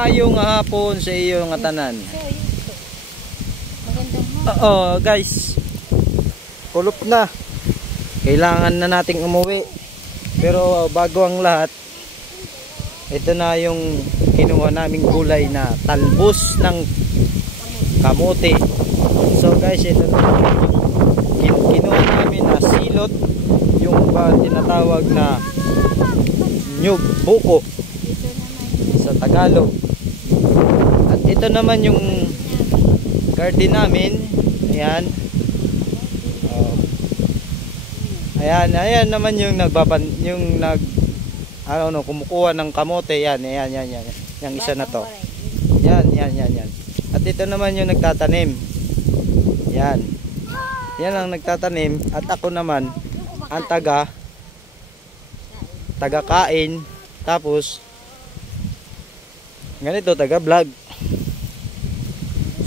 Maayong hapon sa iyo nga tanan. Oo guys, kulop na. Kailangan na nating umuwi. Pero bago ang lahat, ito na yung kinuha naming gulay na talbos ng kamote. So guys, ito na kinuha namin na silot, yung tinatawag na nyug buko sa Tagalog. At ito naman yung garden namin. Ayan. Ayan naman yung kumukuha ng kamote. Yan. Yung isa na to. Yan. At ito naman yung nagtatanim. Yan ang nagtatanim. At ako naman ang taga-kain. Tapos ganito, taga-vlog.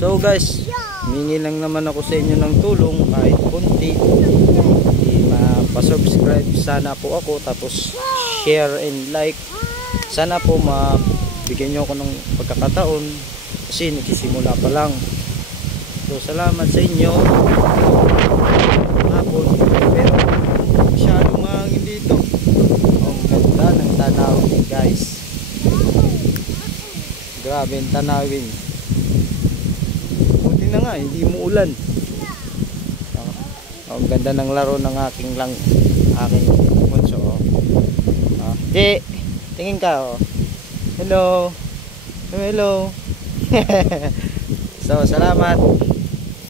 So guys, humingi lang naman ako sa inyo ng tulong kahit kunti. Pa-subscribe sana po ako, tapos share and like. Sana po mabigyan nyo ako ng pagkakataon kasi nagsisimula pa lang. So salamat sa inyo. Hapon, pero masyadong hangin dito. Ang ganda ng tanawin guys. Grabe ang tanawin. Buti na nga, hindi mo ulan. Ang ganda ng laro ng aking bunso. Di, tingin ka. Hello. So, salamat.